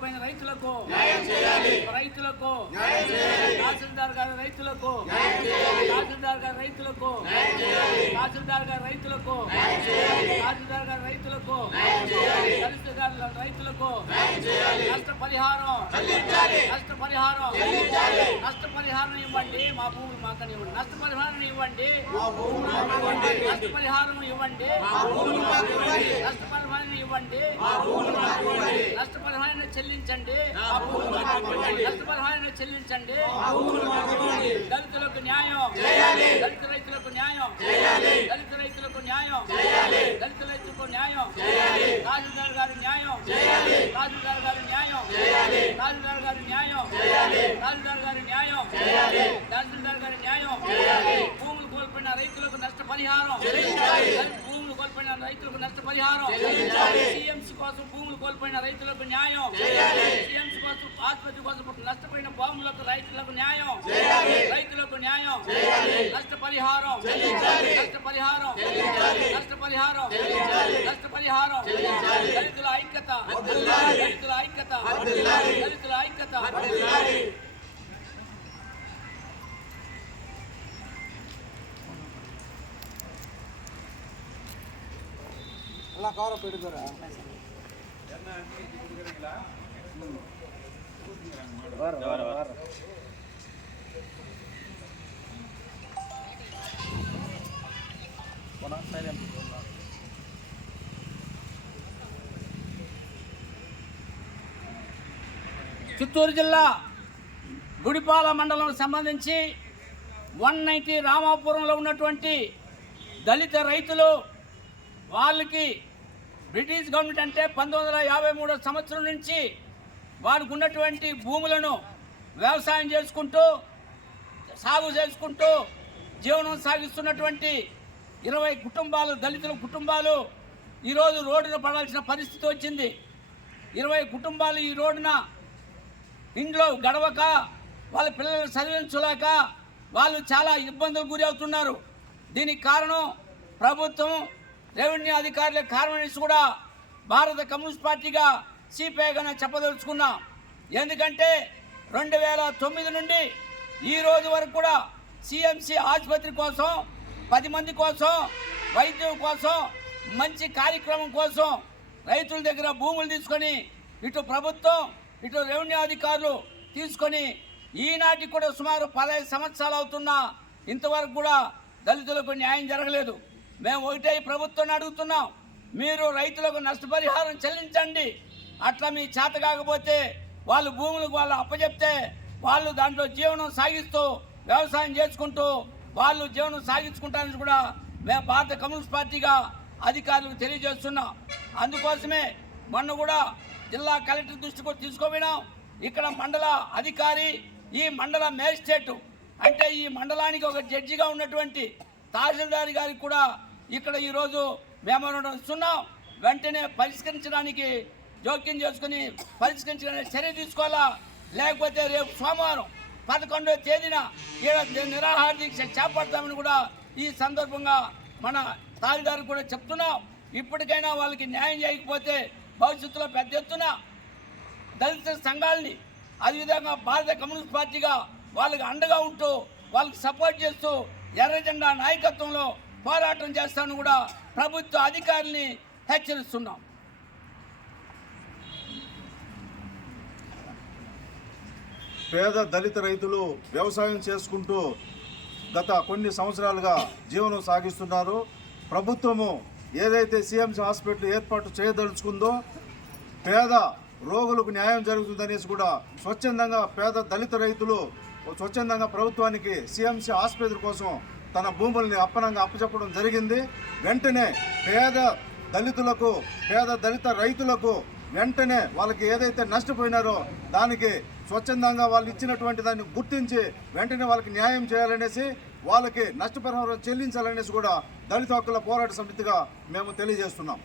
కోల్పోయిన రైతులకు. రైతులకు. తహసీల్దార్ గారి రైతులకు. తహసీల్దార్ గారి రైతులకు. తహసీల్దార్ గారి రైతులకు. తహసీల్దార్ గారి రైతులకు. తహసీల్దార్ గారి రైతులకు. నష్ట పరిహారం నష్ట పరిహారం నష్ట పరిహారం ఇవ్వండి. మా భూములు మాకని ఇవ్వండి. నష్ట పరిహారం ఇవ్వండి. నష్ట పరిహారం ఇవ్వండి. నష్ట పరిహారం ఇవ్వండి. చెల్లించండి. పరిహారం చెల్లించండి. దళితులకు న్యాయం. దళిత రైతులకు న్యాయం. దళిత రైతులకు న్యాయం. దళిత రైతులకు న్యాయం. తహసీల్దార్ గారి న్యాయం. తహసీల్దార్ గారి న్యాయం. తహసీల్దార్ గారి న్యాయం. తహసీల్దార్ గారి న్యాయం. తహసీల్దార్ గారి న్యాయం. భూములు కోల్పోయిన రైతులకు నష్ట పరిహారం భూములు కోల్పోయిన రైతులకు నష్ట పరిహారం సిఎంసి కోసం భూములు కోల్పోయిన రైతులకు న్యాయం. సిఎంసి కోసం ఆసుపత్రి కోసం నష్టపోయిన భూములకు రైతులకు న్యాయం. రైతులకు న్యాయం. నష్ట పరిహారం నష్ట పరిహారం నష్ట పరిహారం నష్ట పరిహారం దళితుల ఐక్యత. దళితుల ఐక్యత. దళితుల ఐక్యత. ಎಲ್ಲ ಕವರ ಬಿಡಿದಾರ చిత్తూరు జిల్లా గుడిపాల మండలం సంబంధించి వన్ నైంటీ రామాపురంలో ఉన్నటువంటి దళిత రైతులు వాళ్ళకి బ్రిటిష్ గవర్నమెంట్ అంటే పంతొమ్మిది వందల యాభై మూడో సంవత్సరం నుంచి వారికి ఉన్నటువంటి భూములను వ్యవసాయం చేసుకుంటూ సాగు చేసుకుంటూ జీవనం సాగిస్తున్నటువంటి ఇరవై కుటుంబాలు దళితుల కుటుంబాలు ఈరోజు రోడ్డున పడాల్సిన పరిస్థితి వచ్చింది. ఇరవై కుటుంబాలు ఈ రోడ్డున ఇంట్లో గడవక వాళ్ళ పిల్లలు చదివించలేక వాళ్ళు చాలా ఇబ్బందులు గురి అవుతున్నారు. దీనికి కారణం ప్రభుత్వం రెవెన్యూ అధికారుల కారణం కూడా భారత కమ్యూనిస్ట్ పార్టీగా సిపిఐగా చెప్పదలుచుకున్నాం. ఎందుకంటే రెండు వేల తొమ్మిది నుండి ఈ రోజు వరకు కూడా సిఎంసి ఆసుపత్రి కోసం పది మంది కోసం వైద్యం కోసం మంచి కార్యక్రమం కోసం రైతుల దగ్గర భూములు తీసుకొని ఇటు ప్రభుత్వం ఇటు రెవెన్యూ అధికారులు తీసుకొని ఈనాటికి కూడా సుమారు పదహైదు సంవత్సరాలు అవుతున్నా. ఇంతవరకు కూడా దళితులకు న్యాయం జరగలేదు. మేము ఒకటే ప్రభుత్వాన్ని అడుగుతున్నాం. మీరు రైతులకు నష్టపరిహారం చెల్లించండి. అట్లా మీ చేత కాకపోతే వాళ్ళు భూములకు వాళ్ళు అప్పచెప్తే వాళ్ళు దాంట్లో జీవనం సాగిస్తూ వ్యవసాయం చేసుకుంటూ వాళ్ళు జీవనం సాగించుకుంటారని కూడా మేము భారత కమ్యూనిస్ట్ పార్టీగా అధికారులకు తెలియజేస్తున్నాం. అందుకోసమే మొన్న కూడా జిల్లా కలెక్టర్ దృష్టికి తీసుకుపోయినాం ఇక్కడ మండల అధికారి ఈ మండల మేజిస్ట్రేటు అంటే ఈ మండలానికి ఒక జడ్జిగా ఉన్నటువంటి తహసీల్దార్ గారికి కూడా ఇక్కడ ఈరోజు మెమోరండం ఇస్తున్నాం వెంటనే పరిష్కరించడానికి జోక్యం చేసుకుని పరిష్కరించడానికి చర్య తీసుకోవాలా? లేకపోతే రేపు సోమవారం పదకొండవ తేదీన నిరాహార దీక్ష చేపడతామని కూడా ఈ సందర్భంగా మన తహసీల్దార్ కూడా చెప్తున్నాం. ఇప్పటికైనా వాళ్ళకి న్యాయం చేయకపోతే భవిష్యత్తులో పెద్ద ఎత్తున దళిత సంఘాలని అదేవిధంగా భారత కమ్యూనిస్ట్ పార్టీగా వాళ్ళకి అండగా ఉంటూ వాళ్ళకి సపోర్ట్ చేస్తూ ఎర్రజెండా నాయకత్వంలో పోరాటం చేస్తాను కూడా ప్రభుత్వ అధికారుల్ని హెచ్చరిస్తున్నాం. పేద దళిత రైతులు వ్యవసాయం చేసుకుంటూ గత కొన్ని సంవత్సరాలుగా జీవనం సాగిస్తున్నారు. ప్రభుత్వము ఏదైతే సిఎంసి హాస్పిటల్ ఏర్పాటు చేయదలుచుకుందో పేద రోగులకు న్యాయం జరుగుతుందనేసి కూడా స్వచ్ఛందంగా పేద దళిత రైతులు స్వచ్ఛందంగా ప్రభుత్వానికి సిఎంసి ఆసుపత్రి కోసం తన భూముల్ని అప్పనంగా అప్పచెప్పడం జరిగింది. వెంటనే పేద దళితులకు పేద దళిత రైతులకు వెంటనే వాళ్ళకి ఏదైతే నష్టపోయినారో దానికి స్వచ్ఛందంగా వాళ్ళు ఇచ్చినటువంటి దాన్ని గుర్తించి వెంటనే వాళ్ళకి న్యాయం చేయాలనేసి వాళ్ళకి నష్టపరిహారం చెల్లించాలనేసి కూడా దళిత హక్కుల పోరాట సమితిగా మేము తెలియజేస్తున్నాం.